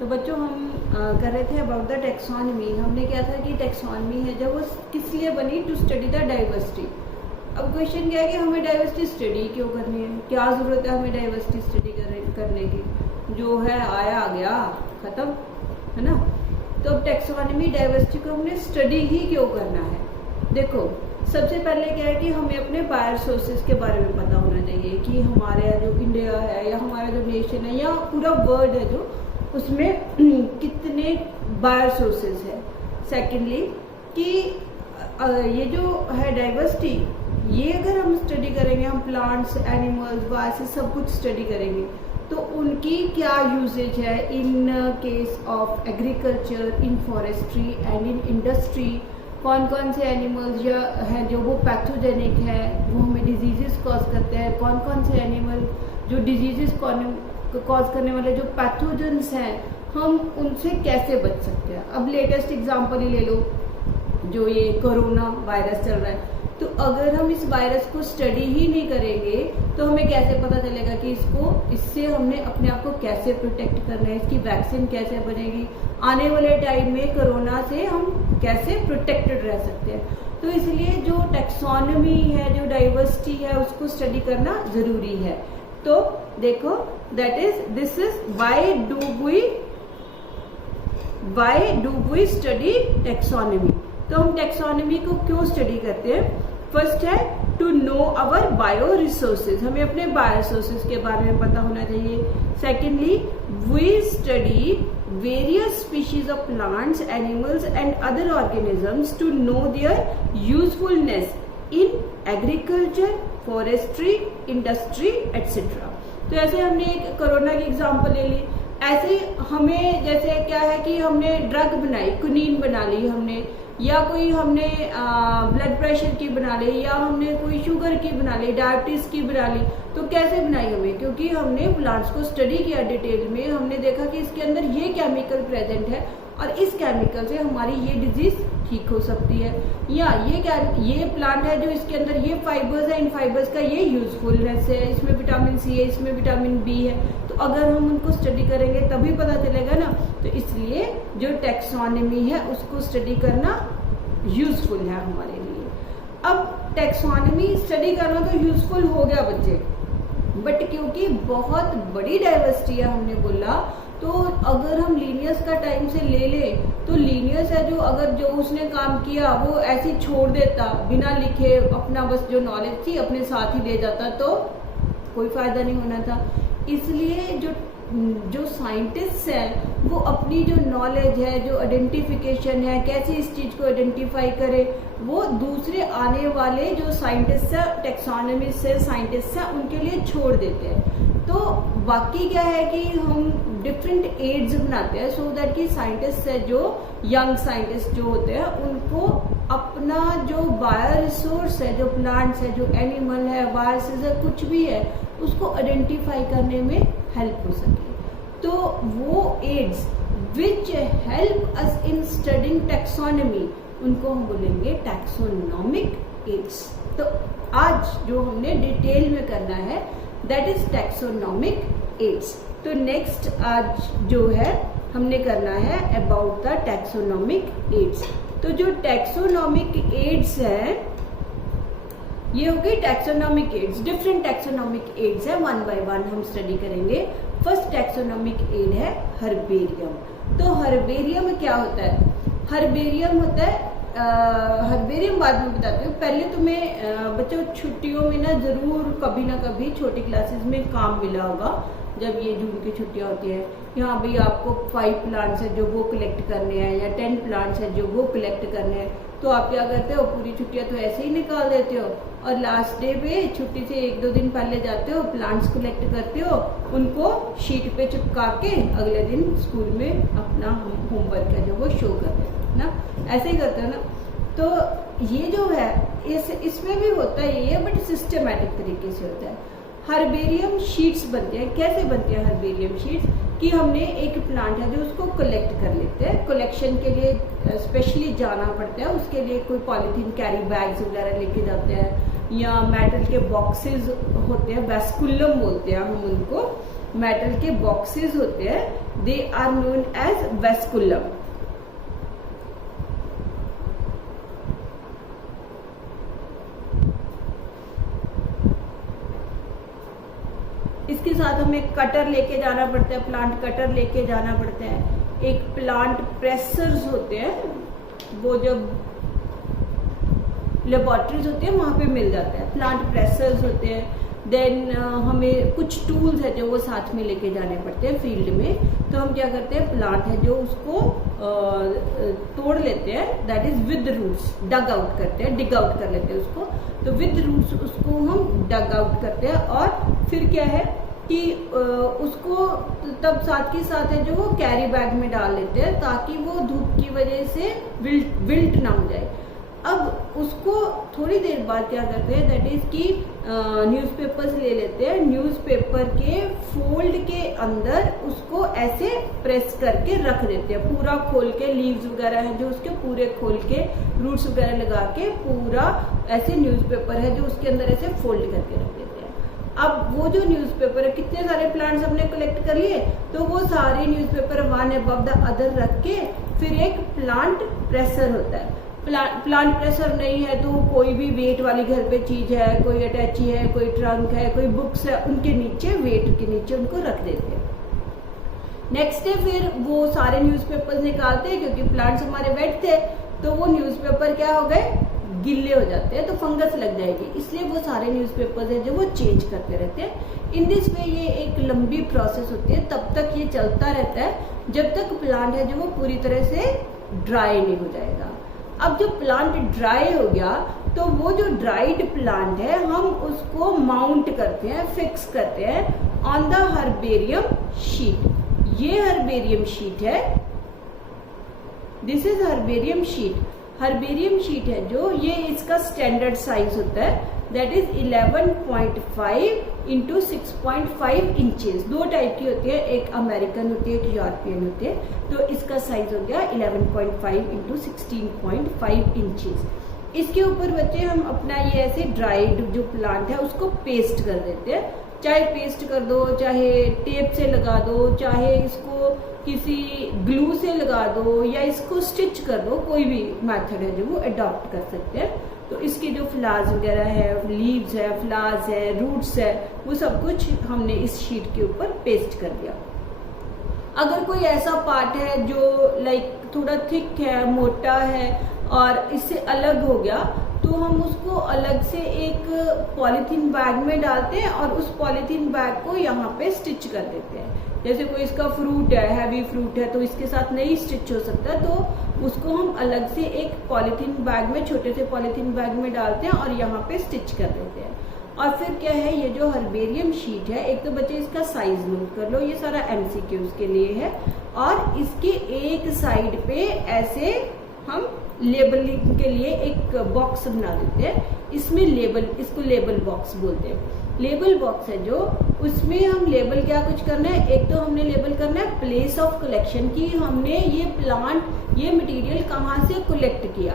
तो बच्चों हम कर रहे थे अबाउट द टेक्सोनमी। हमने क्या था कि टेक्सोनमी है जब वो किस लिए बनी, टू स्टडी द डाइवर्सिटी। अब क्वेश्चन क्या है कि हमें डाइवर्सिटी स्टडी क्यों करनी है, क्या ज़रूरत है हमें डाइवर्सिटी स्टडी करने की, जो है आया आ गया ख़त्म, है ना। तो अब टेक्सोनमी डाइवर्सिटी को हमने स्टडी ही क्यों करना है। देखो सबसे पहले क्या है कि हमें अपने बायो रिसोर्सेज के बारे में पता होना चाहिए कि हमारे जो इंडिया है या हमारा जो नेशन है या पूरा वर्ल्ड है जो उसमें कितने बायो रिसोर्सेज है। सेकेंडली कि ये जो है डाइवर्सिटी, ये अगर हम स्टडी करेंगे, हम प्लांट्स, एनिमल्स, बायोसिस सब कुछ स्टडी करेंगे तो उनकी क्या यूजेज है in case of agriculture, in forestry and in industry. कौन कौन से एनिमल्स या हैं जो वो पैथोजेनिक है, वो हमें डिजीजेस कॉज करते हैं, कौन कौन से एनिमल जो डिजीजेस कॉज करने वाले जो पैथोजेंस हैं, हम उनसे कैसे बच सकते हैं। अब लेटेस्ट एग्जांपल ही ले लो, जो ये कोरोना वायरस चल रहा है, तो अगर हम इस वायरस को स्टडी ही नहीं करेंगे तो हमें कैसे पता चलेगा कि इससे हमने अपने आप को कैसे प्रोटेक्ट करना है, इसकी वैक्सीन कैसे बनेगी, आने वाले टाइम में कोरोना से हम कैसे प्रोटेक्टेड रह सकते हैं। तो इसलिए जो टेक्सोनमी है, जो डाइवर्सिटी है, उसको स्टडी करना जरूरी है। तो देखो this is why do we study taxonomy. तो हम टेक्सोनमी को क्यों स्टडी करते हैं। फर्स्ट है to know our bio resources, हमें अपने बायो रिसोर्सेज के बारे में पता होना चाहिए। Secondly we study various species of plants, animals and other organisms to know their usefulness in agriculture, forestry, industry etcetera. तो ऐसे हमने एक कोरोना की एग्जांपल ले ली। ऐसे हमें जैसे क्या है कि हमने ड्रग बनाई, क्विनीन बना ली हमने, या कोई हमने ब्लड प्रेशर की बना ली, या हमने कोई शुगर की बना ली, डायबिटीज की बना ली। तो कैसे बनाई हमें, क्योंकि हमने प्लांट्स को स्टडी किया डिटेल में, हमने देखा कि इसके अंदर ये केमिकल प्रेजेंट है और इस केमिकल से हमारी ये डिजीज ठीक हो सकती है, या ये प्लांट है जो इसके अंदर ये फाइबर्स है, इन फाइबर्स का ये यूजफुलनेस है, इसमें विटामिन सी है, इसमें विटामिन बी है। तो अगर हम उनको स्टडी करेंगे तभी पता चलेगा ना। तो इसलिए जो टेक्सोनमी है उसको स्टडी करना यूजफुल है हमारे लिए। अब टेक्सोनमी स्टडी करना तो यूजफुल हो गया बच्चे, बट क्योंकि बहुत बड़ी डाइवर्सिटी है हमने बोला, तो अगर हम लीनियस का टाइम से ले ले तो लीनियस है जो अगर जो उसने काम किया वो ऐसे छोड़ देता बिना लिखे, अपना बस जो नॉलेज थी अपने साथ ही ले जाता तो कोई फायदा नहीं होना था। इसलिए जो साइंटिस्ट हैं वो अपनी जो नॉलेज है, जो आइडेंटिफिकेशन है, कैसे इस चीज को आइडेंटिफाई करे, वो दूसरे आने वाले जो साइंटिस्ट है, टेक्सोनमिस्ट से साइंटिस्ट है, उनके लिए छोड़ देते हैं। तो बाकी क्या है कि हम डिफरेंट एड्स बनाते हैं सो दैट कि साइंटिस्ट है जो यंग साइंटिस्ट जो होते हैं उनको अपना जो बायो रिसोर्स है, जो प्लांट्स है, जो एनिमल है, वायरसेस है, कुछ भी है, उसको आइडेंटिफाई करने में हेल्प हो सके। तो वो aids which help us in studying taxonomy, उनको हम बोलेंगे टैक्सोनॉमिक एड्स। तो आज जो हमने डिटेल में करना है दैट इज टैक्सोनॉमिक एड्स। तो नेक्स्ट आज जो है हमने करना है अबाउट द टैक्सोनॉमिक एड्स। तो जो टैक्सोनॉमिक एड्स है ये होगी taxonomic aids, different taxonomic aids है, वन बाय वन हम स्टडी करेंगे। फर्स्ट टैक्सोनॉमिक एड है हर्बेरियम। तो हर्बेरियम क्या होता है। हर्बेरियम होता है हर्बेरियम बाद में बताती हूँ। पहले तुम्हें बच्चों छुट्टियों में ना जरूर कभी ना कभी छोटी क्लासेस में काम मिला होगा, जब ये जून की छुट्टियां होती है, यहाँ भी आपको 5 प्लांट्स है जो वो कलेक्ट करने हैं या 10 प्लांट्स है जो वो कलेक्ट करने हैं। तो आप क्या करते हो, पूरी छुट्टियां तो ऐसे ही निकाल देते हो और लास्ट डे पे छुट्टी से 1-2 दिन पहले जाते हो, प्लांट्स कलेक्ट करते हो, उनको शीट पे चिपका के अगले दिन स्कूल में अपना होमवर्क है जो वो शो करते हो ना, ऐसे ही करते हो ना। तो ये जो है इसमें भी होता है ये, बट सिस्टमैटिक तरीके से होता है। हर्बेरियम शीट्स बनते हैं। कैसे बनते हैं हर्बेरियम शीट्स कि हमने एक प्लांट है जो उसको कलेक्ट कर लेते हैं, कलेक्शन के लिए स्पेशली जाना पड़ता है, उसके लिए कोई पॉलीथीन कैरी बैग्स वगैरह लेके जाते हैं या मेटल के बॉक्सेस होते हैं, वेस्कुलम बोलते हैं हम उनको, मेटल के बॉक्सेस होते हैं, दे आर नोन एज वेस्कुलम। इसके साथ हमें कटर लेके जाना पड़ता है, प्लांट कटर लेके जाना पड़ता है। एक प्लांट प्रेसर्स होते हैं, वो जब लेबोरेटरीज होती है वहां पे मिल जाता है, प्लांट प्रेसर्स होते हैं। देन हमें कुछ टूल्स है जो वो साथ में लेके जाने पड़ते हैं फील्ड में। तो हम क्या करते हैं, प्लांट है जो उसको तोड़ लेते हैं, that is with roots, dug out करते हैं, डिग आउट कर लेते हैं उसको। तो विद रूट्स उसको हम डग आउट करते हैं, और फिर क्या है कि उसको तब साथ के साथ है जो वो कैरी बैग में डाल लेते हैं, ताकि वो धूप की वजह से विल्ट ना हो जाए। अब उसको थोड़ी देर बाद क्या करते हैं, दैट इज कि न्यूज़पेपर्स ले लेते हैं, न्यूज़पेपर के फोल्ड के अंदर उसको ऐसे प्रेस करके रख देते हैं, पूरा खोल के, लीव्स वगैरह हैं जो उसके पूरे खोल के, रूट्स वगैरह लगा के पूरा ऐसे न्यूज़पेपर है जो उसके अंदर ऐसे फोल्ड करके रख देते हैं। अब वो जो न्यूज़पेपर है, कितने सारे प्लांट्स हमने कलेक्ट कर लिए, तो वो सारे newspaper one above the other रख के फिर एक प्लांट प्रेसर होता है। प्लांट प्रेसर नहीं है तो कोई भी वेट वाली घर पे चीज है, कोई अटैची है, कोई ट्रंक है, कोई बुक्स है, उनके नीचे, वेट के नीचे उनको रख देते हैं। नेक्स्ट डे फिर वो सारे न्यूज़पेपर्स निकालते हैं, क्योंकि प्लांट्स हमारे वेट थे तो वो न्यूज़पेपर क्या हो गए, गिल्ले हो जाते हैं, तो फंगस लग जाएगी, इसलिए वो सारे न्यूज़पेपर्स हैं जो वो चेंज करते रहते हैं। इन दिस वे ये एक लंबी प्रोसेस होती है, तब तक ये चलता रहता है जब तक प्लांट है जो वो पूरी तरह से ड्राई नहीं हो जाएगा। अब जो प्लांट ड्राई हो गया तो वो जो ड्राइड प्लांट है हम उसको माउंट करते हैं, फिक्स करते हैं ऑन द हर्बेरियम शीट। ये हर्बेरियम शीट है, this is herbarium sheet. Herbarium sheet है जो, ये इसका स्टैंडर्ड साइज होता है, दैट इज 11.5 इंटू 6.5 इंचेस। दो टाइप की होती है, एक अमेरिकन होती है, एक यूरोपियन होती है। तो इसका साइज हो गया 11.5 इंटू 16.5 इंचेस। इसके ऊपर बच्चे हम अपना ये ऐसे ड्राइड जो प्लांट है उसको पेस्ट कर देते हैं, चाहे पेस्ट कर दो, चाहे टेप से लगा दो, चाहे इसको किसी ग्लू से लगा दो, या इसको स्टिच कर दो, कोई भी मेथड है जो वो अडॉप्ट कर सकते हैं। तो इसके जो फ्लावर्स वगैरह है, लीव्स है, फ्लावर्स है, रूट्स है, वो सब कुछ हमने इस शीट के ऊपर पेस्ट कर दिया। अगर कोई ऐसा पार्ट है जो लाइक थोड़ा थिक है, मोटा है और इससे अलग हो गया, तो हम उसको अलग से एक पॉलीथीन बैग में डालते हैं और उस पॉलीथीन बैग को यहाँ पे स्टिच कर देते हैं। जैसे कोई इसका फ्रूट है, हैवी फ्रूट है, तो इसके साथ नहीं स्टिच हो सकता, तो उसको हम अलग से एक पॉलीथीन बैग में, छोटे से पॉलीथीन बैग में डालते हैं और यहाँ पे स्टिच कर देते हैं। और फिर क्या है, ये जो हर्बेरियम शीट है, एक तो बच्चे इसका साइज नोट कर लो, ये सारा एमसीक्यूज के लिए है, और इसके एक साइड पे ऐसे हम लेबलिंग के लिए एक बॉक्स बना देते हैं, इसमें लेबल, इसको लेबल बॉक्स बोलते हैं। लेबल बॉक्स है जो, उसमें हम लेबल क्या कुछ करना है, एक तो हमने लेबल करना है प्लेस ऑफ कलेक्शन की, हमने ये प्लांट, ये मटेरियल कहाँ से कलेक्ट किया।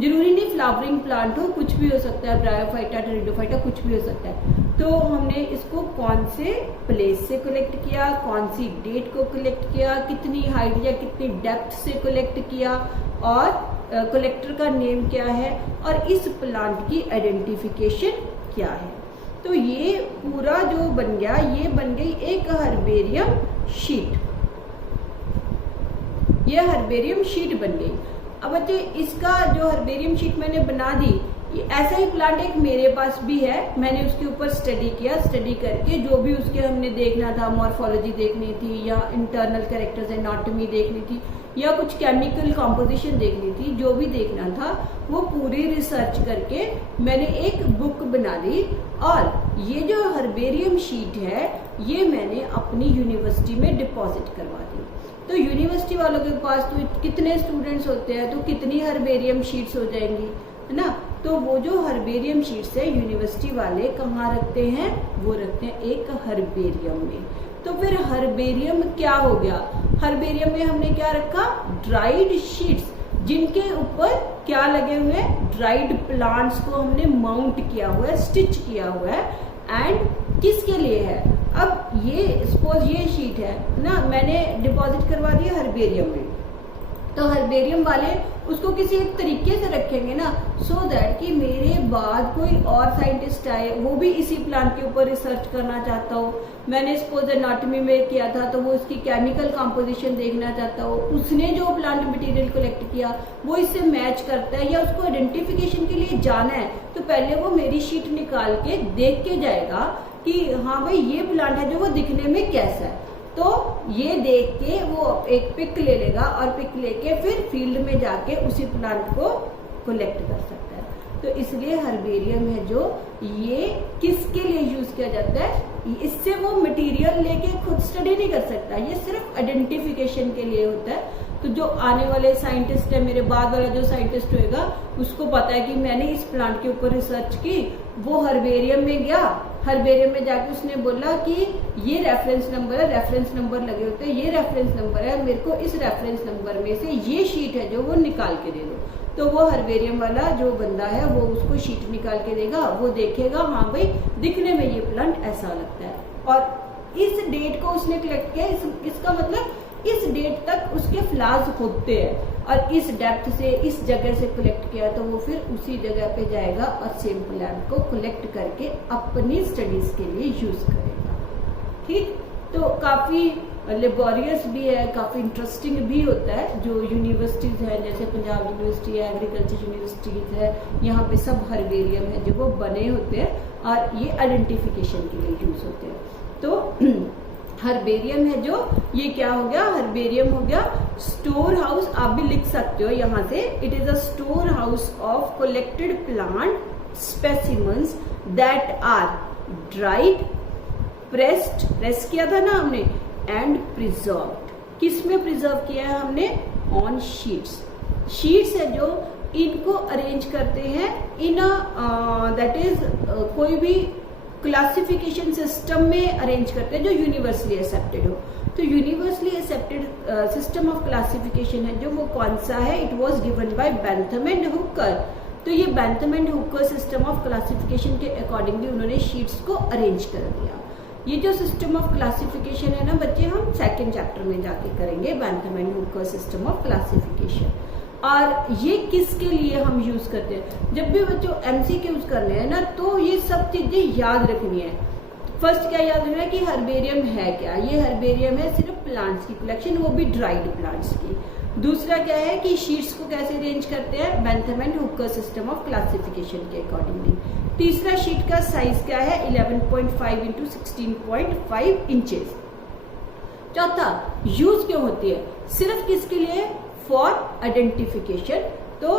जरूरी नहीं फ्लावरिंग प्लांट हो, कुछ भी हो सकता है, ब्रायोफाइटा, टेरिडोफाइटा, कुछ भी हो सकता है। तो हमने इसको कौन से प्लेस से कलेक्ट किया, कौन सी डेट को कलेक्ट किया, कितनी हाइट या कितनी डेप्थ से कलेक्ट किया, और कलेक्टर का नेम क्या है, और इस प्लांट की आइडेंटिफिकेशन क्या है। तो ये पूरा जो बन गया, ये बन गई एक हर्बेरियम शीट, ये हर्बेरियम शीट बन गई। अब बच्चे इसका जो हर्बेरियम शीट मैंने बना दी, ये ऐसा ही प्लांट एक मेरे पास भी है, मैंने उसके ऊपर स्टडी किया, स्टडी करके जो भी उसके हमने देखना था, मॉर्फोलॉजी देखनी थी, या इंटरनल कैरेक्टर्स, एनाटॉमी देखनी थी, या कुछ केमिकल कॉम्पोजिशन देखनी थी, जो भी देखना था वो पूरी रिसर्च करके मैंने एक बुक बना दी। और ये जो हर्बेरियम शीट है, ये मैंने अपनी यूनिवर्सिटी में डिपॉजिट करवा दी। तो यूनिवर्सिटी वालों के पास तो कितने स्टूडेंट्स होते हैं, तो कितनी हर्बेरियम शीट्स हो जाएंगी, है ना। तो वो जो हर्बेरियम शीट्स है, यूनिवर्सिटी वाले कहाँ रखते हैं, वो रखते हैं एक हर्बेरियम में। तो फिर हर्बेरियम क्या हो गया, हर्बेरियम में हमने क्या रखा, ड्राइड शीट्स, जिनके ऊपर क्या लगे हुए हैं, ड्राइड प्लांट्स को हमने माउंट किया हुआ है, स्टिच किया हुआ है। एंड किसके लिए है, अब ये सपोज ये शीट है ना, मैंने डिपॉजिट करवा दिया हर्बेरियम में, तो हर्बेरियम वाले उसको किसी एक तरीके से रखेंगे ना, सो दैट कि मेरे बाद कोई और साइंटिस्ट आए, वो भी इसी प्लांट के ऊपर रिसर्च करना चाहता हो। मैंने सपोज एनाटॉमी में किया था तो वो इसकी केमिकल कंपोजिशन देखना चाहता हो, उसने जो प्लांट मटेरियल कलेक्ट किया वो इससे मैच करता है, या उसको आइडेंटिफिकेशन के लिए जाना है तो पहले वो मेरी शीट निकाल के देख के जाएगा कि हाँ भाई ये प्लांट है जो वो दिखने में कैसा है, तो ये देख के वो एक पिक ले लेगा और पिक लेके फिर फील्ड में जाके उसी प्लांट को कलेक्ट कर सकता है। तो इसलिए हर्बेरियम है जो ये किसके लिए यूज किया जाता है, इससे वो मटेरियल लेके खुद स्टडी नहीं कर सकता, ये सिर्फ आइडेंटिफिकेशन के लिए होता है। तो जो आने वाले साइंटिस्ट है, मेरे बाद वाला जो साइंटिस्ट होगा उसको पता है कि मैंने इस प्लांट के ऊपर रिसर्च की, वो हर्बेरियम में गया, हर्बेरियम में जाके उसने बोला कि ये रेफरेंस नंबर है, रेफरेंस नंबर लगे होते हैं, ये रेफरेंस नंबर है, मेरे को इस रेफरेंस नंबर में से ये शीट है जो वो निकाल के दे दो। तो वो हर्बेरियम वाला जो बंदा है वो उसको शीट निकाल के देगा, वो देखेगा हाँ भाई दिखने में ये प्लांट ऐसा लगता है, और इस डेट को उसने कलेक्ट किया, इसका मतलब इस डेट तक उसके फ्लावर्स होते हैं, और इस डेप्थ से इस जगह से कलेक्ट किया तो वो फिर उसी जगह पे जाएगा और सेम प्लांट को कलेक्ट करके अपनी स्टडीज के लिए यूज करेगा। ठीक, तो काफी लेबोरियस भी है, काफी इंटरेस्टिंग भी होता है। जो यूनिवर्सिटीज है जैसे पंजाब यूनिवर्सिटी है, एग्रीकल्चर यूनिवर्सिटीज है, यहाँ पे सब हर्बेरियम है जो वो बने होते हैं और ये आइडेंटिफिकेशन के लिए यूज होते हैं। तो हर्बेरियम है जो ये क्या हो गया, हर्बेरियम हो गया स्टोर हाउस, आप भी लिख सकते हो यहाँ से, it is a store house of collected plant specimens that are dried, pressed, press किया था ना हमने, एंड प्रिजर्व्ड। किस में प्रिजर्व किया है हमने, ऑन शीट्स। शीट्स है जो इनको अरेंज करते हैं इन दैट इज कोई भी क्लासिफिकेशन सिस्टम में अरेंज करते हैं जो यूनिवर्सली एक्सेप्टेड हो। तो universally accepted system of classification है जो वो कौन सा है, it was given by Bentham and Hooker. तो ये Bentham and Hooker system of classification के अकॉर्डिंगली उन्होंने शीट्स को अरेंज कर दिया। ये जो सिस्टम ऑफ क्लासिफिकेशन है ना बच्चे, हम सेकेंड चैप्टर में जाके करेंगे, Bentham and Hooker system of classification. और ये किसके लिए हम यूज करते हैं, जब भी बच्चों एमसीक्यूज करने हैं ना तो ये सब चीजें याद रखनी है। फर्स्ट क्या याद रखना है कि हर्बेरियम है क्या, ये हर्बेरियम है सिर्फ प्लांट्स की कलेक्शन, वो भी ड्राइड प्लांट्स की। दूसरा क्या है कि शीट्स को कैसे अरेंज करते हैं, Bentham and Hooker system of classification के अकॉर्डिंगली। तीसरा शीट का साइज क्या है, 11.5 इंटू 16.5 इंचेस। चौथा यूज क्यों होती है, सिर्फ किसके लिए, फॉर आइडेंटिफिकेशन। तो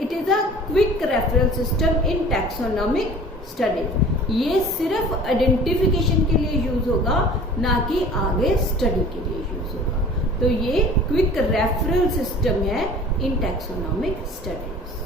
it is a quick reference system in taxonomic studies. ये सिर्फ आइडेंटिफिकेशन के लिए यूज होगा, ना कि आगे स्टडी के लिए यूज होगा। तो ये क्विक रेफरेंस सिस्टम है इन टैक्सोनॉमिक स्टडीज।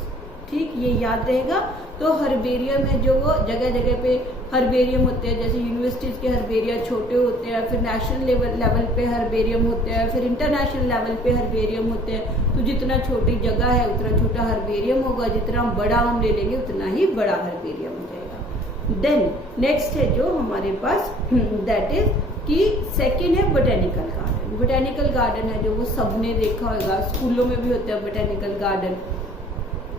ठीक, ये याद रहेगा। तो हर्बेरियम है जो वो जगह जगह पे हर्बेरियम होते हैं, जैसे यूनिवर्सिटीज के हर्बेरिया छोटे होते हैं, फिर नेशनल लेवल पे हर्बेरियम होते हैं, फिर इंटरनेशनल लेवल पे हर्बेरियम होते हैं। तो जितना छोटी जगह है उतना छोटा हर्बेरियम होगा, जितना बड़ा हम ले लेंगे उतना ही बड़ा हर्बेरियम हो जाएगा। देन नेक्स्ट है जो हमारे पास दैट इज कि सेकेंड है बोटेनिकल गार्डन। बोटेनिकल गार्डन है जो वो सबने देखा होगा, स्कूलों में भी होता है बोटेनिकल गार्डन,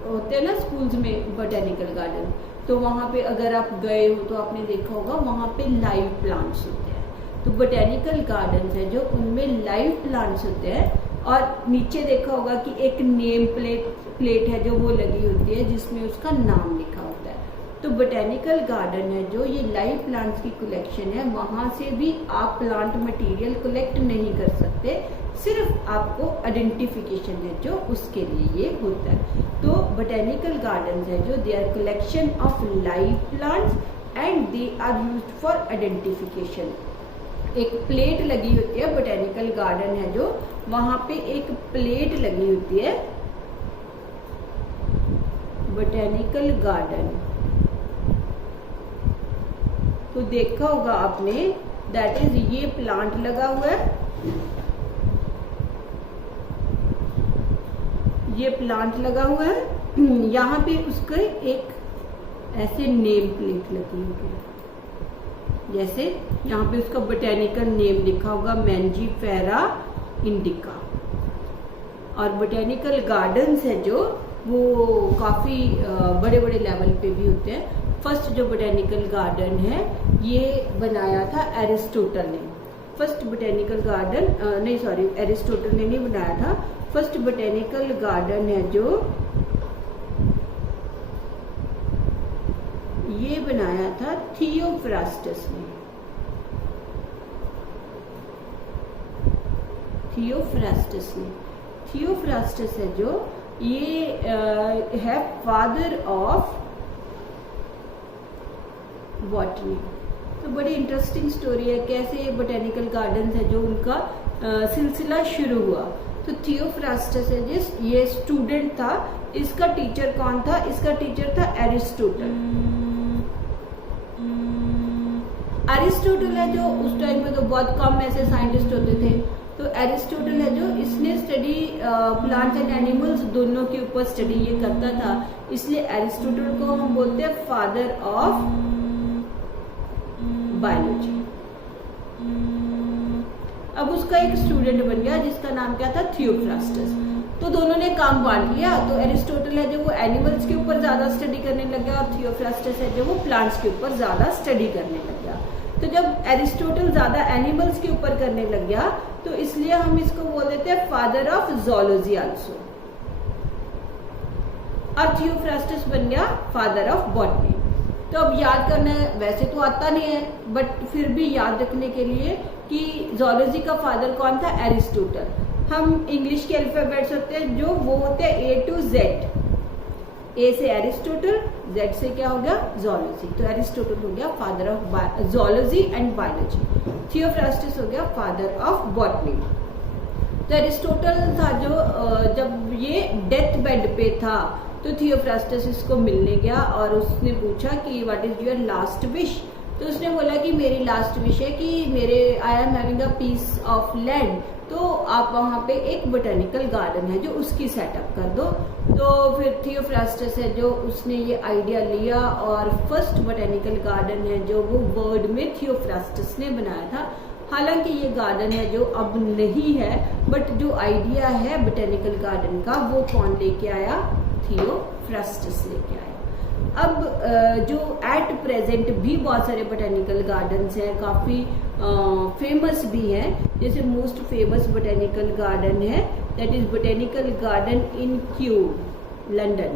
होते हैं ना स्कूल्स में बोटेनिकल गार्डन। तो वहाँ पे अगर आप गए हो तो आपने देखा होगा वहाँ पे लाइव प्लांट्स होते हैं। तो बोटेनिकल गार्डन है जो उनमें लाइव प्लांट्स होते हैं, और नीचे देखा होगा कि एक नेम प्लेट है जो वो लगी होती है जिसमें उसका नाम लिखा होता है। तो बोटेनिकल गार्डन है जो ये लाइव प्लांट्स की कलेक्शन है, वहाँ से भी आप प्लांट मटेरियल कलेक्ट नहीं कर सकते, सिर्फ आपको आइडेंटिफिकेशन है जो उसके लिए ये होता है। तो बोटेनिकल गार्डन है जो they are collection of live plants and they are used for identification. एक प्लेट लगी होती है, बोटेनिकल गार्डन है जो वहां पे एक प्लेट लगी होती है, बोटेनिकल गार्डन। तो देखा होगा आपने, दैट इज ये प्लांट लगा हुआ है, ये प्लांट लगा हुआ है, यहाँ पे उसका एक ऐसे नेम प्लेट लगी हुई है। जैसे यहाँ पे उसका बोटेनिकल नेम लिखा होगा मैंजीफेरा इंडिका। और बोटेनिकल गार्डन्स है जो वो काफी बड़े बड़े लेवल पे भी होते हैं। फर्स्ट जो बोटेनिकल गार्डन है ये बनाया था एरिस्टोटल ने। फर्स्ट बोटेनिकल गार्डन नहीं सॉरी एरिस्टोटल ने नहीं बनाया था। फर्स्ट बोटेनिकल गार्डन है जो ये बनाया था थियोफ्रास्टस ने। थियोफ्रास्टस है जो ये है फादर ऑफ बॉटनी। तो बड़ी इंटरेस्टिंग स्टोरी है कैसे ये बोटेनिकल गार्डन्स है जो उनका सिलसिला शुरू हुआ। तो थियोफ्रास्टस है जिस ये स्टूडेंट था, इसका टीचर कौन था? इसका टीचर था एरिस्टोटल। एरिस्टोटल है जो उस टाइम में तो बहुत कम ऐसे साइंटिस्ट होते थे। तो एरिस्टोटल है जो इसने स्टडी प्लांट्स एंड एनिमल्स दोनों के ऊपर स्टडी ये करता था, इसलिए एरिस्टोटल को हम बोलते हैं फादर ऑफ बायोलॉजी। अब उसका एक स्टूडेंट बन गया जिसका नाम क्या था? थियोफ्रास्टस। तो दोनों ने काम बांट लिया। तो एरिस्टोटल है जो वो एनिमल्स के ऊपर ज्यादा स्टडी करने लग गया और थियोफ्रास्टस है जो वो प्लांट्स के ऊपर ज्यादा स्टडी करने लग गया। तो जब एरिस्टोटल ज्यादा एनिमल्स के ऊपर करने लग गया तो इसलिए हम इसको बोल देते हैं फादर ऑफ ज़ूलॉजी आल्सो। और थियोफ्रास्टस बन गया फादर ऑफ बॉटनी। तो अब याद करना है, वैसे तो आता नहीं है बट फिर भी याद रखने के लिए कि ज़ूलॉजी का फादर कौन था? एरिस्टोटल। हम इंग्लिश के अल्फाबेट्स होते हैं जो वो होते हैं A to Z। ए से एरिस्टोटल, जेड से क्या हो गया? ज़ूलॉजी। तो एरिस्टोटल हो गया father of zoology and biology. Theophrastus हो गया फादर ऑफ बॉटनी। तो एरिस्टोटल था जो जब ये डेथ बेड पे था तो थियोफ्रास्टस इसको मिलने गया और उसने पूछा कि what is your last wish. तो उसने बोला कि मेरी लास्ट विश है कि मेरे I am having a piece of land, तो आप वहाँ पे एक बोटेनिकल गार्डन है जो उसकी सेटअप कर दो। तो फिर थियोफ्रास्टस है जो उसने ये आइडिया लिया और फर्स्ट बोटेनिकल गार्डन है जो वो वर्ल्ड में थियोफ्रास्टस ने बनाया था। हालांकि ये गार्डन है जो अब नहीं है बट जो आइडिया है बोटेनिकल गार्डन का वो कौन लेके आया? थियोफ्रास्टस लेके आया। अब जो एट प्रेजेंट भी बहुत सारे बोटेनिकल गार्डन्स हैं, काफ़ी फेमस भी हैं। जैसे मोस्ट फेमस बोटेनिकल गार्डन है that is botanical garden in Q, London.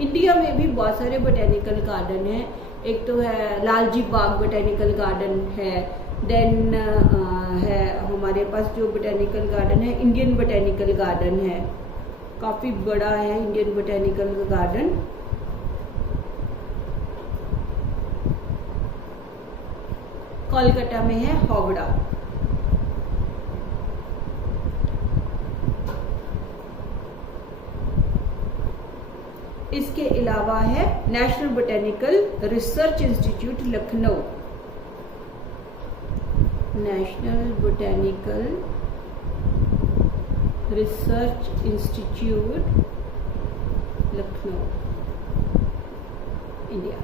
India में भी बहुत सारे बोटेनिकल गार्डन हैं। एक तो है लालजी बाग बोटेनिकल गार्डन है, देन है हमारे पास जो बोटेनिकल गार्डन है इंडियन बोटेनिकल गार्डन है, काफी बड़ा है इंडियन बोटेनिकल गार्डन। कोलकाता में है हावड़ा। इसके अलावा है national botanical research institute Lucknow, national botanical research institute Lucknow, India.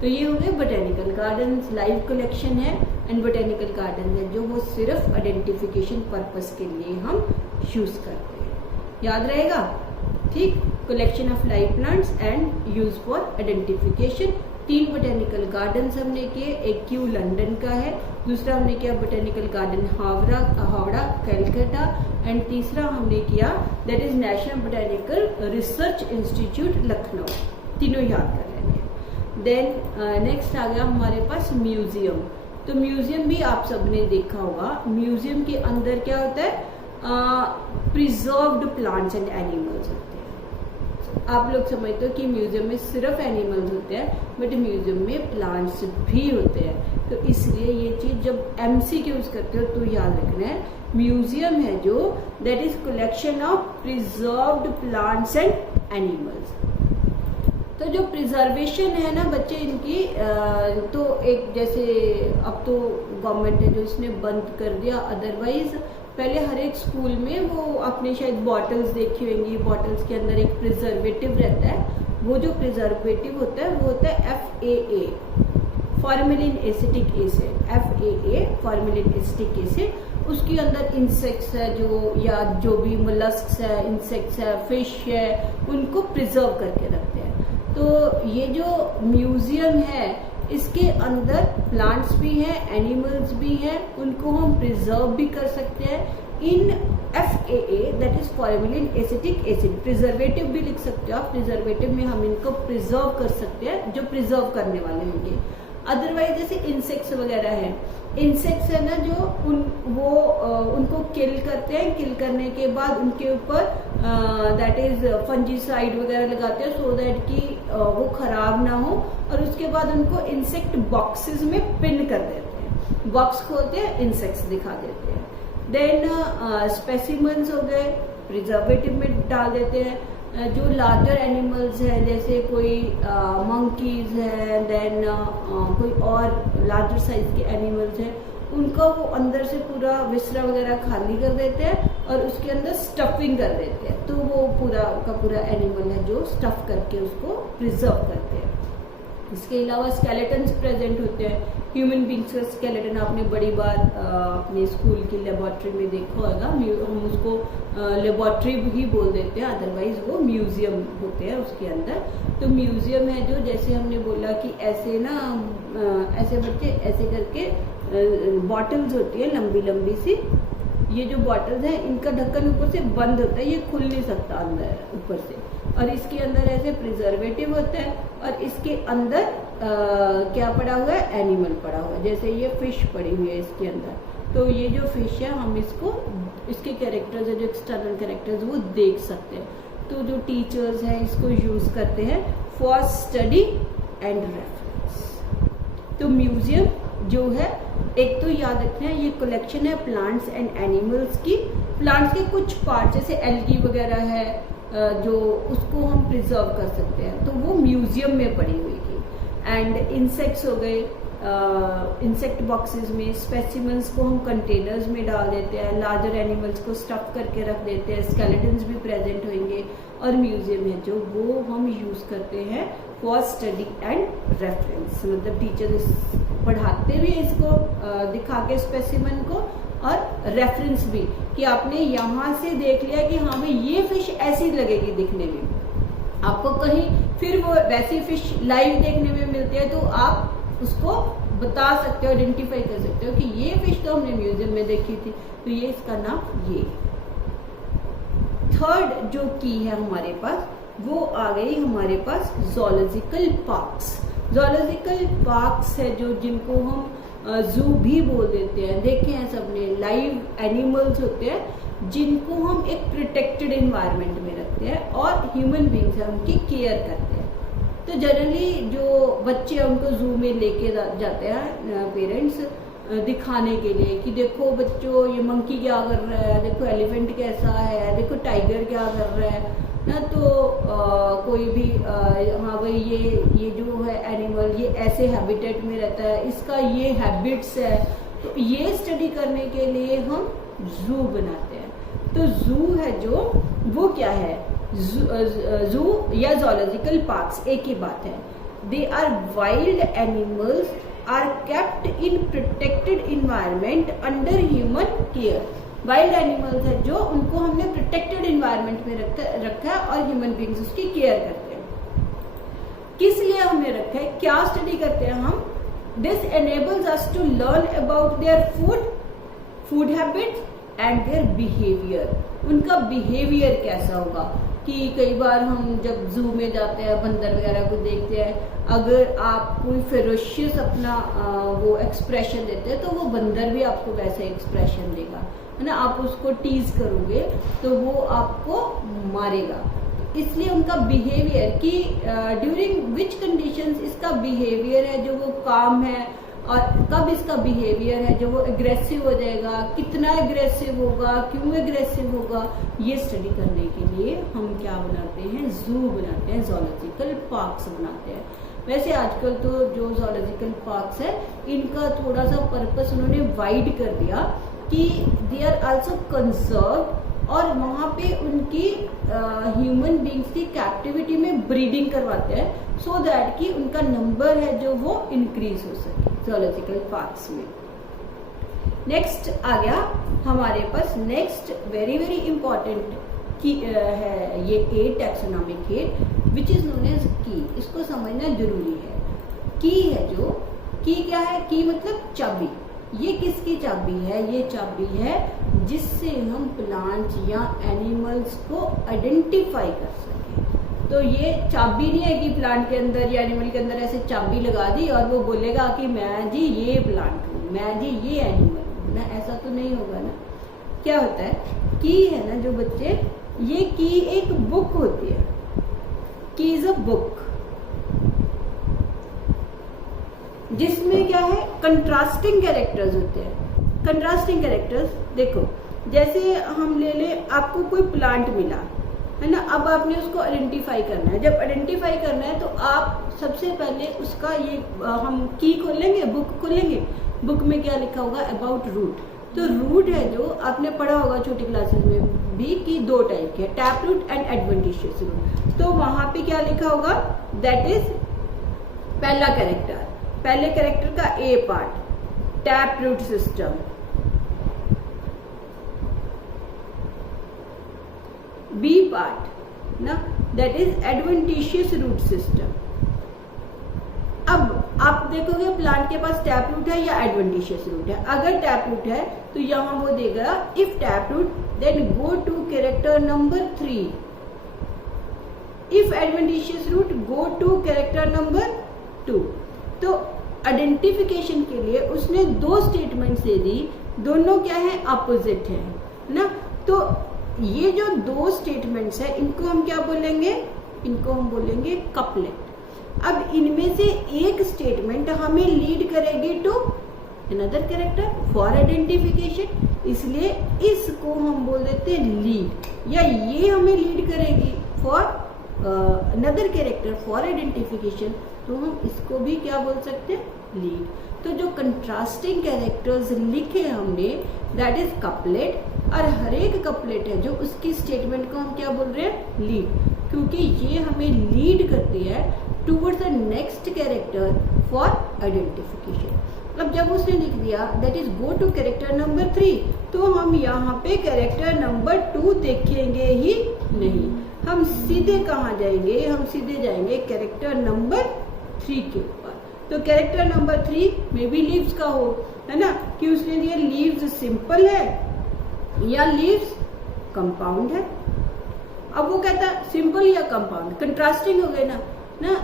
तो ये हो गए बोटेनिकल गार्डन्स। लाइव कलेक्शन है एंड बोटेनिकल गार्डन है जो वो सिर्फ आइडेंटिफिकेशन पर्पस के लिए हम यूज करते हैं। याद रहेगा? ठीक। Collection of live plants and use for identification. 3 botanical gardens हमने किए, एक क्यू लंदन का है, दूसरा हमने किया botanical garden Howrah Calcutta, and तीसरा हमने किया that is national botanical research institute Lucknow. तीनों याद कर लेने हैं। देन नेक्स्ट आ गया हमारे पास म्यूजियम। तो म्यूजियम भी आप सबने देखा होगा। म्यूजियम के अंदर क्या होता है? प्रिजर्व्ड प्लांट्स एंड एनिमल्स होते हैं। आप लोग समझते हो कि म्यूजियम में सिर्फ एनिमल्स होते हैं बट म्यूजियम में प्लांट्स भी होते हैं। तो इसलिए ये चीज जब MCQs करते हो तो याद रखना है, म्यूजियम है जो that is collection of preserved plants and animals. तो जो प्रिजर्वेशन है ना बच्चे इनकी, तो एक जैसे अब तो गवर्नमेंट ने जो इसने बंद कर दिया, अदरवाइज पहले हर एक स्कूल में वो आपने शायद बॉटल्स देखी होंगी, बॉटल्स के अंदर एक प्रिजर्वेटिव रहता है। वो जो प्रिजर्वेटिव होता है वो होता है FAA, formalin acetic acid, FAA formalin acetic acid. उसके अंदर इंसेक्ट्स है जो, या जो भी मोलस्क्स है, इंसेक्ट्स है, फिश है, उनको प्रिजर्व करके रखते हैं। तो ये जो म्यूजियम है इसके अंदर प्लांट्स भी हैं, एनिमल्स भी हैं, उनको हम प्रिजर्व भी कर सकते हैं इन FAA, that is formalin acetic acid. Preservative भी लिख सकते हो आप, प्रिजर्वेटिव में हम इनको प्रिजर्व कर सकते हैं, जो प्रिजर्व करने वाले होंगे। अदरवाइज जैसे इंसेक्ट्स वगैरह हैं, इंसेक्ट्स है ना जो उनको किल करते हैं, किल करने के बाद उनके ऊपर दैट इज फंजीसाइड वगैरह लगाते हैं, सो दैट कि वो खराब ना हो, और उसके बाद उनको इंसेक्ट बॉक्सेस में पिन कर देते हैं। बॉक्स खोलते हैं, इंसेक्ट्स दिखा देते हैं। देन स्पेसिमेंस हो गए, प्रिजर्वेटिव में डाल देते हैं। जो लार्जर एनिमल्स हैं जैसे कोई मंकीज है, देन कोई और लार्जर साइज के एनिमल्स हैं, उनका वो अंदर से पूरा विसरा वगैरह खाली कर देते हैं और उसके अंदर स्टफिंग कर देते हैं। तो वो पूरा का पूरा एनिमल है जो स्टफ करके उसको प्रिजर्व करते हैं। इसके अलावा स्केलेटन्स प्रेजेंट होते हैं। ह्यूमन बींग्स का स्केलेटन आपने बड़ी बार अपने स्कूल की लेबोरेटरी में देखा होगा। हम उसको लेबोरेटरी ही बोल देते हैं, अदरवाइज वो म्यूजियम होते हैं उसके अंदर। तो म्यूजियम है जो, जैसे हमने बोला कि ऐसे ना ऐसे बच्चे ऐसे करके बॉटल्स होती है लंबी लंबी सी, ये जो बॉटल्स हैं इनका ढक्कन ऊपर से बंद होता है, ये खुल नहीं सकता अंदर ऊपर से, और इसके अंदर ऐसे प्रिजर्वेटिव होता है, और इसके अंदर क्या पड़ा हुआ है, एनिमल पड़ा हुआ है। जैसे ये फिश पड़ी हुई है इसके अंदर, तो ये जो फिश है हम इसको, इसके कैरेक्टर्स है जो एक्सटर्नल कैरेक्टर्स वो देख सकते हैं। तो जो टीचर्स हैं इसको यूज करते हैं फॉर स्टडी एंड रेफरेंस। तो म्यूजियम जो है, एक तो याद रखना है ये कलेक्शन है प्लांट्स एंड एनिमल्स की। प्लांट्स के कुछ पार्ट जैसे एल्गी वगैरह है जो, उसको हम प्रिजर्व कर सकते हैं, तो वो म्यूजियम में पड़ी हुई थी। एंड इंसेक्ट्स हो गए, इंसेक्ट बॉक्सेस में, स्पेसिमेंस को हम कंटेनर्स में डाल देते हैं, लार्जर एनिमल्स को स्टफ करके रख देते हैं, स्केलेटन्स भी प्रेजेंट होंगे, और म्यूजियम है जो वो हम यूज करते हैं फॉर स्टडी एंड रेफरेंस। मतलब टीचर्स पढ़ाते भी इसको दिखा के स्पेसिमेन को, और रेफरेंस भी कि आपने यहाँ से देख लिया कि हाँ भाई ये फिश ऐसी लगेगी दिखने में। आपको कहीं फिर वो वैसी फिश लाइव देखने में मिलती है तो आप उसको बता सकते हो, आइडेंटिफाई कर सकते हो कि ये फिश तो हमने म्यूजियम में देखी थी, तो ये इसका नाम ये। थर्ड जो की है हमारे पास, वो आ गई हमारे पास ज़ूलॉजिकल पार्क्स। ज़ूलॉजिकल पार्क्स है जो, जिनको हम जू भी बोल देते हैं। देखे हैं सबने, लाइव एनिमल्स होते हैं जिनको हम एक प्रोटेक्टेड एनवायरनमेंट में रखते हैं, और ह्यूमन बींग्स हैं उनकी केयर करते हैं। तो जनरली जो बच्चे हैं उनको जू में लेके जाते हैं पेरेंट्स दिखाने के लिए कि देखो बच्चों ये मंकी क्या कर रहा है, देखो एलिफेंट कैसा है, देखो टाइगर क्या कर रहा है ना। तो कोई भी हाँ भाई ये जो है एनिमल ये ऐसे हैबिटेट में रहता है, इसका ये हैबिट्स है, तो ये स्टडी करने के लिए हम जू बनाते हैं। तो जू है जो, वो क्या है, जू या ज़ूलॉजिकल पार्क्स एक ही बात है। They are wild animals are kept in protected environment under human care. Wild animals है जो, उनको हमने प्रोटेक्टेड इन्वायरमेंट में रखा है और ह्यूमन बींग्स उसकी केयर करते हैं। किस लिए हमने रखा है, क्या स्टडी करते हैं हम? This enables us to learn about their food habits and their behaviour. उनका बिहेवियर कैसा होगा, कि कई बार हम जब जू में जाते हैं बंदर वगैरह को देखते हैं, अगर आप कोई फेरोशियस अपना वो एक्सप्रेशन देते हैं तो वो बंदर भी आपको वैसे एक्सप्रेशन देगा, है ना। आप उसको टीज करोगे तो वो आपको मारेगा। इसलिए उनका बिहेवियर कि ड्यूरिंग विच कंडीशंस इसका बिहेवियर है जो वो काम है, और कब इसका बिहेवियर है जो वो एग्रेसिव हो जाएगा, कितना एग्रेसिव होगा, क्यों एग्रेसिव होगा, ये स्टडी करने के लिए हम क्या बनाते हैं, जू बनाते हैं, ज़ूलॉजिकल पार्क्स बनाते हैं। वैसे आजकल तो जो ज़ूलॉजिकल पार्क्स है इनका थोड़ा सा पर्पस उन्होंने वाइड कर दिया कि दे आर आल्सो कंजर्व, और वहाँ पे उनकी ह्यूमन बींग्स की कैप्टिविटी में ब्रीडिंग करवाते हैं सो दैट कि उनका नंबर है जो वो इंक्रीज हो सके जूलॉजिकल पार्क्स में। नेक्स्ट आ गया हमारे पास, next very very important key है ये at taxonomic aid which is known as key. इसको समझना जरूरी है। की है जो, की क्या है? की मतलब चाबी। ये किसकी चाबी है? ये चाबी है जिससे हम प्लांट्स या एनिमल्स को आइडेंटिफाई कर सकें। तो ये चाबी नहीं है कि प्लांट के अंदर या एनिमल के अंदर ऐसे चाबी लगा दी और वो बोलेगा कि मैं जी ये प्लांट हूँ, मैं जी ये एनिमल हूँ ना, ऐसा तो नहीं होगा ना। क्या होता है? की है ना जो बच्चे, ये की एक बुक होती है। की इज अ बुक जिसमें क्या है? कंट्रास्टिंग कैरेक्टर्स होते हैं। कंट्रास्टिंग कैरेक्टर्स देखो, जैसे हम ले ले, आपको कोई प्लांट मिला है ना, अब आपने उसको आइडेंटिफाई करना है। जब आइडेंटिफाई करना है तो आप सबसे पहले उसका ये हम की खोलेंगे, बुक खोलेंगे। बुक में क्या लिखा होगा? About root. तो रूट है जो आपने पढ़ा होगा छोटी क्लासेस में भी कि दो टाइप के, tap root and adventitious root. तो वहां पे क्या लिखा होगा? दैट इज पहला कैरेक्टर, पहले कैरेक्टर का A part, tap root system. B part ना, that is adventitious root system. अब आप देखोगे प्लांट के पास टैप रूट है या एडवेंटिशियस रूट है। अगर टैप रूट है तो यहां वो देगा if tap root then go to character number 3, if adventitious root go to character number 2। तो आइडेंटिफिकेशन के लिए उसने दो स्टेटमेंट्स दे दी, दोनों क्या है? अपोजिट है ना। तो ये जो दो स्टेटमेंट्स है इनको हम क्या बोलेंगे? इनको हम बोलेंगे कपलेट। अब इनमें से एक स्टेटमेंट हमें लीड करेगी to another character for identification, इसलिए इसको हम बोल देते हैं लीड, या ये हमें लीड करेगी for another character for identification, तो हम इसको भी क्या बोल सकते हैं? लीड। तो जो कंट्रास्टिंग कैरेक्टर्स लिखे हमने दैट इज कपलेट, और हर एक कपलेट है जो उसकी स्टेटमेंट को हम क्या बोल रहे हैं? लीड, क्योंकि ये हमें लीड करती है towards the next character for identification. अब जब उसने लिख दिया that is go to character number 3, तो हम यहाँ पे कैरेक्टर नंबर 2 देखेंगे ही नहीं, हम सीधे कहाँ जाएंगे? हम सीधे जाएंगे कैरेक्टर नंबर 3 के ऊपर। तो कैरेक्टर नंबर 3 में भी लीव्स का हो, है ना, कि उसने दिया लीव्स सिंपल है या लीव्स कंपाउंड है। अब वो कहता है सिंपल या कंपाउंड, कंट्रास्टिंग हो गए ना।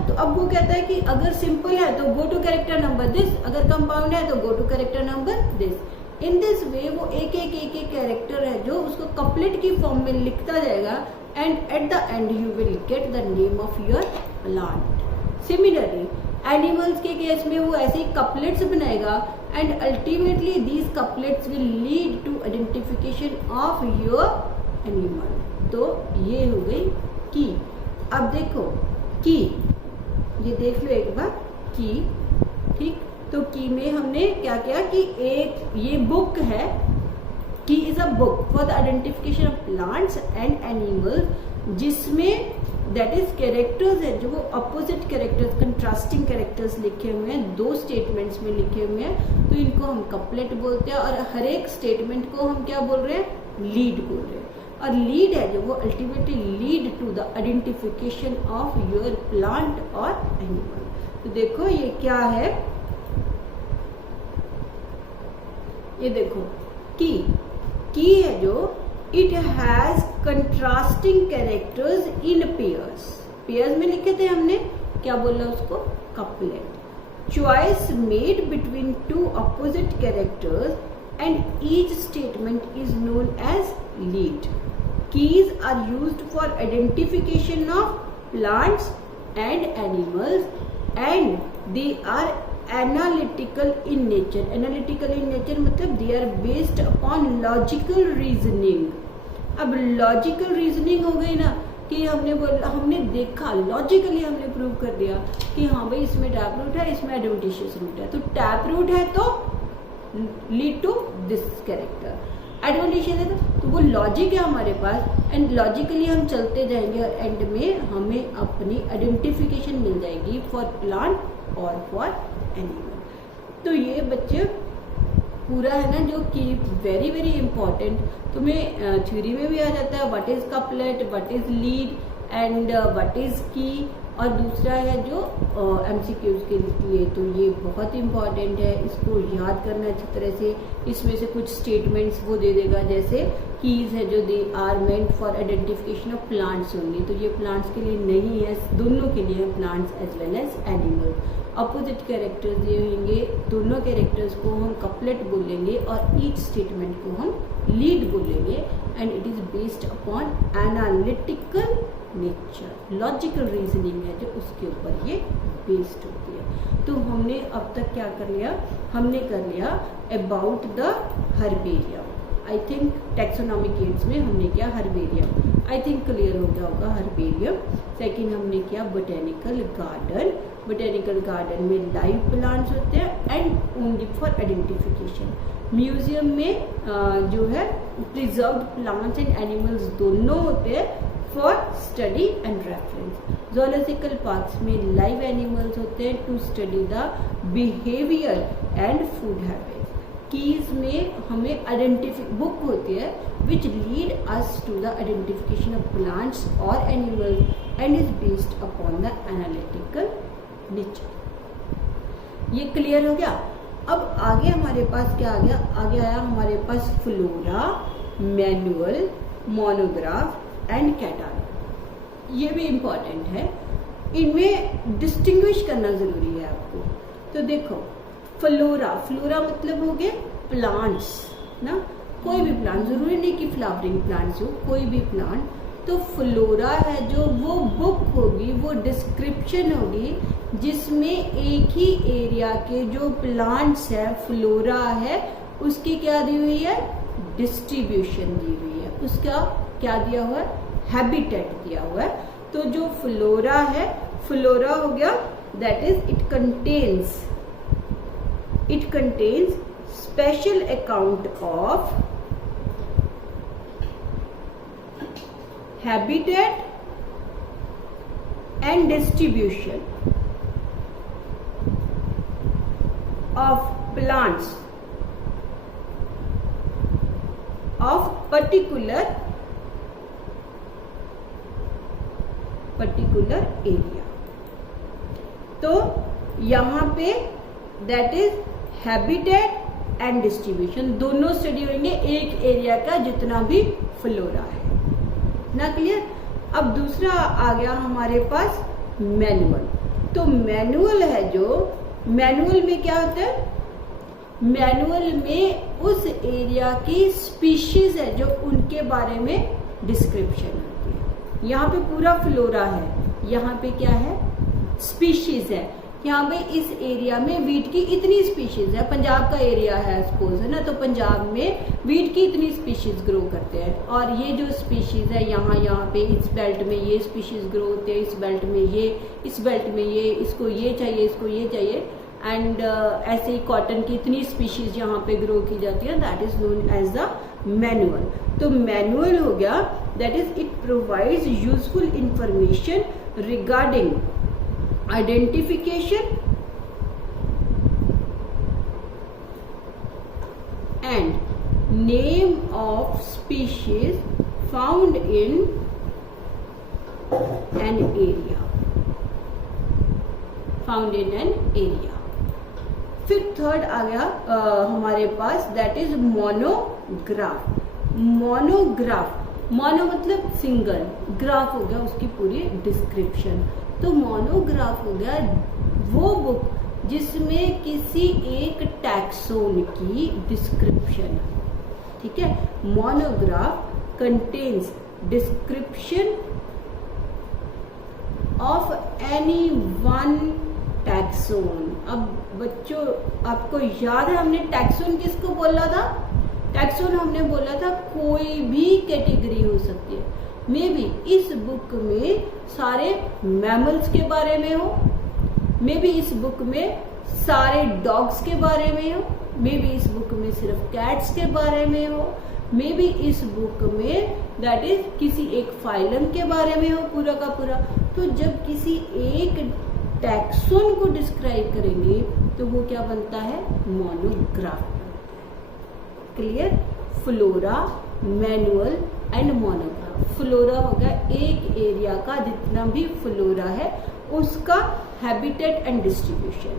तो अब वो कहता है कि अगर सिंपल है तो go to character number this, अगर कंपाउंड है तो go to character number this. In this way वो एक एक कैरेक्टर है जो उसको कपलेट की फॉर्म में लिखता जाएगा, and at the end you will get the name of your plant. Similarly animals के केस में वो ऐसे कपलेट्स बनाएगा, and ultimately these couplets will lead to identification of your animal. तो ये हो गई की। अब देखो की, ये देख लो एक बार की, ठीक। तो की में हमने क्या किया कि एक ये बुक है, की is a book for the identification of plants and animals, जिसमें दैट इज कैरेक्टर्स है जो वो अपोजिट कैरेक्टर्स, कंट्रास्टिंग कैरेक्टर्स लिखे हुए हैं, दो स्टेटमेंट्स में लिखे हुए हैं, तो इनको हम कपलेट बोलते हैं। और हर एक स्टेटमेंट को हम क्या बोल रहे हैं? लीड बोल रहे हैं। और लीड है जो वो ultimately lead to the identification of your plant और एनिमल। तो देखो ये क्या है, ये देखो की है जो it has contrasting characters in pairs में लिखे थे हमने, क्या बोला उसको? Couplet. Choice made between two opposite characters and each statement is known as lead. Keys are used for identification of plants and animals, and they are analytical in nature. Analytical in nature मतलब they are based upon logical reasoning. अब logical reasoning हो गई ना कि हमने देखा, logically हमने prove कर दिया कि हाँ भाई इसमें टैप रूट है, इसमें एडवेंटिशियस रूट है, तो टैप रूट है तो lead to this character, adventitious है तो वो लॉजिक है हमारे पास, एंड लॉजिकली हम चलते जाएंगे और एंड में हमें अपनी आइडेंटिफिकेशन मिल जाएगी फॉर प्लांट और फॉर एनिमल। तो ये बच्चे पूरा है ना जो कि वेरी वेरी इंपॉर्टेंट, तुम्हें थ्योरी में भी आ जाता है what is couplet, what is lead and what is की, और दूसरा है जो MCQs के लिए। तो ये बहुत इंपॉर्टेंट है, इसको याद करना अच्छी तरह से। इसमें से कुछ स्टेटमेंट्स वो दे देगा, जैसे कीज है जो they are meant for identification of plants only, तो ये प्लांट्स के लिए नहीं है, दोनों के लिए plants as well as animals. Opposite characters ये होंगे, दोनों कैरेक्टर्स को हम कपलेट बोलेंगे और ईच स्टेटमेंट को हम लीड बोलेंगे, and it is based upon analytical nature, logical reasoning है जो उसके ऊपर ये बेस्ड होती है। तो हमने अब तक क्या कर लिया, हमने कर लिया about the herbarium. I think taxonomic aids में हमने किया हर्बेरियम, आई थिंक क्लियर हो गया होगा हर्बेरियम। सेकंड हमने किया बोटेनिकल गार्डन, बोटेनिकल गार्डन में लाइव प्लांट्स होते हैं and only for identification. Museum में जो है प्रिजर्व्ड प्लांट्स एंड एनिमल्स दोनों होते हैं for study and reference. Zoological parks में लाइव एनिमल्स होते हैं to study the behaviour and food habits. Keys में हमें बुक होती है which lead us to the identification of plants और animals and is based upon the analytical nature. ये clear हो गया। अब आगे हमारे पास क्या आ गया, आगे आया हमारे पास flora, manual, monograph and catalogue. ये भी इंपॉर्टेंट है, इनमें डिस्टिंग्विश करना जरूरी है आपको। तो देखो फ्लोरा, फ्लोरा मतलब हो गए प्लांट्स ना, कोई भी प्लांट, जरूरी नहीं कि फ्लावरिंग प्लांट्स हो, कोई भी प्लांट। तो फ्लोरा है जो वो बुक होगी, वो डिस्क्रिप्शन होगी जिसमें एक ही एरिया के जो प्लांट्स है, फ्लोरा है, उसकी क्या दी हुई है, डिस्ट्रीब्यूशन दी हुई है, उसका क्या दिया हुआ है, हैबिटेट दिया हुआ है। तो जो फ्लोरा है, फ्लोरा हो गया that is it contains special account of habitat and distribution of plants of particular area। तो यहाँ पे that is habitat and distribution, दोनों स्टडी होंगे एक एरिया का जितना भी फ्लोरा है ना। क्लियर। अब दूसरा आ गया हमारे पास मैनुअल। तो मैनुअल है जो, मैनुअल में क्या होता है, मैनुअल में उस एरिया की स्पीशीज है जो उनके बारे में डिस्क्रिप्शन होती है। यहाँ पे पूरा फ्लोरा है, यहाँ पे क्या है, स्पीशीज है। यहाँ पे इस एरिया में वीट की इतनी स्पीशीज है, पंजाब का एरिया है सपोज है ना, तो पंजाब में वीट की इतनी स्पीशीज ग्रो करते हैं, और ये जो स्पीशीज है यहाँ पे इस बेल्ट में ये स्पीशीज ग्रो होते हैं, इस बेल्ट में ये, इस बेल्ट में ये, इसको ये चाहिए, इसको ये चाहिए, एंड ऐसे ही कॉटन की इतनी स्पीशीज यहाँ पे ग्रो की जाती है, that is known as the manual. तो मैनुअल हो गया that is it provides useful information regarding identification and name of species found in an area, फिर थर्ड आ गया हमारे पास दैट इज मोनोग्राफ। मोनो मतलब सिंगल, ग्राफ हो गया उसकी पूरी डिस्क्रिप्शन। तो मोनोग्राफ हो गया वो बुक जिसमें किसी एक टैक्सोन की डिस्क्रिप्शन, ठीक है। Monograph contains description of any one taxon. अब बच्चों आपको याद है हमने टैक्सोन किसको बोला था, टैक्सोन हमने बोला था कोई भी कैटेगरी हो सकती है। मे बी इस बुक में सारे मैमल्स के बारे में हो, मे बी इस बुक में सारे डॉग्स के बारे में हो, मे बी इस बुक में सिर्फ कैट्स के बारे में हो, मे बी इस बुक में दैट इज किसी एक फाइलम के बारे में हो पूरा का पूरा। तो जब किसी एक टैक्सोन को डिस्क्राइब करेंगे तो वो क्या बनता है, monograph. Clear? Flora, manual and monograph. Flora हो गया एक एरिया का जितना भी फ्लोरा है उसका हैबिटेट एंड डिस्ट्रीब्यूशन।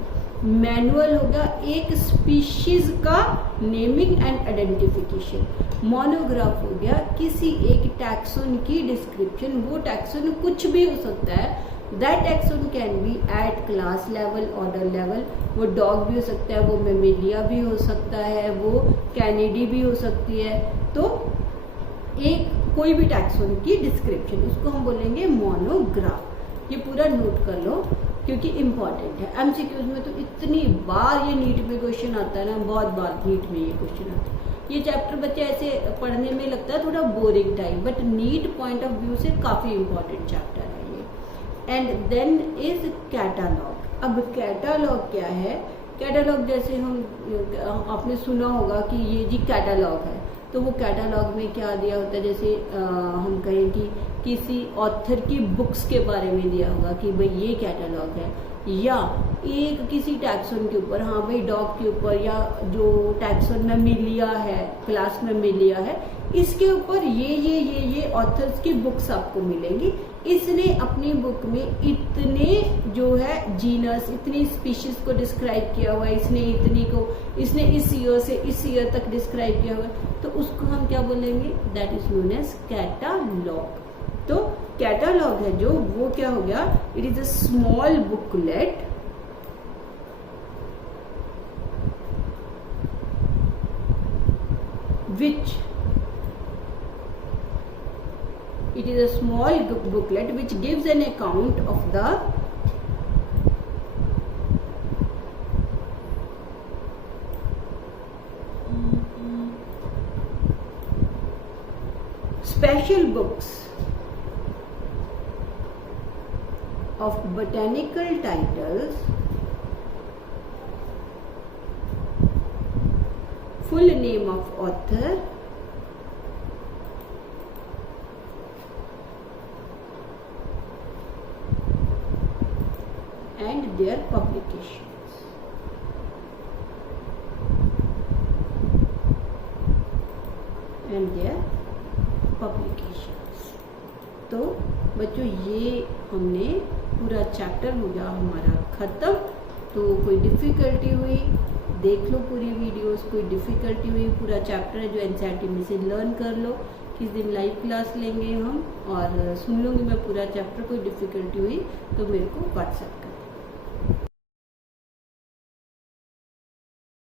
मैनुअल हो गया एक स्पीशीज का नेमिंग एंड आइडेंटिफिकेशन। मोनोग्राफ हो गया किसी एक टैक्सोन की डिस्क्रिप्शन। वो टैक्सोन कुछ भी हो सकता है। That taxon can be at class level, order level. वो डॉग भी हो सकता है, वो मेमेलिया भी हो सकता है, वो कैनिडी भी हो सकती है। तो एक कोई भी टैक्सोन की डिस्क्रिप्शन, उसको हम बोलेंगे मोनोग्राफ। ये पूरा नोट कर लो क्योंकि इंपॉर्टेंट है। एमसीक्यूज में तो इतनी बार ये नीट में क्वेश्चन आता है ना, बहुत बार नीट में ये क्वेश्चन आता है। ये चैप्टर बच्चे ऐसे पढ़ने में लगता है थोड़ा boring type, but NEET point of view से काफी इंपॉर्टेंट चैप्टर है ये। And then is catalogue. अब कैटालॉग क्या है? कैटालॉग जैसे हम आपने सुना होगा कि ये जी कैटालॉग है, तो वो कैटालॉग में क्या दिया होता है, जैसे हम कहें कि किसी ऑथर की बुक्स के बारे में दिया होगा कि भाई ये कैटालॉग है, या एक किसी टैक्सोन के ऊपर, हाँ भाई डॉग के ऊपर, या जो टैक्सोन मेमेलिया है, क्लास मेमेलिया है, इसके ऊपर ये ऑथर्स की बुक्स आपको मिलेंगी। इसने अपनी बुक में इतने जो है जीनस, इतनी स्पीशीज को डिस्क्राइब किया हुआ है, इसने इस ईयर से इस ईयर तक डिस्क्राइब किया हुआ है, तो उसको हम क्या बोलेंगे? That is known as catalogue. तो कैटालॉग है जो, वो क्या हो गया? It is a small booklet which gives an account of the special books of botanical titles, full name of author, and their publications. तो बच्चों ये हमने पूरा चैप्टर हो गया हमारा खत्म। तो कोई डिफिकल्टी हुई देख लो पूरी वीडियोस, कोई डिफिकल्टी हुई पूरा चैप्टर है जो एनसीईआरटी में से लर्न कर लो। किस दिन लाइव क्लास लेंगे हम, और सुन लूँगी मैं पूरा चैप्टर। कोई डिफिकल्टी हुई तो मेरे को व्हाट्सएप कर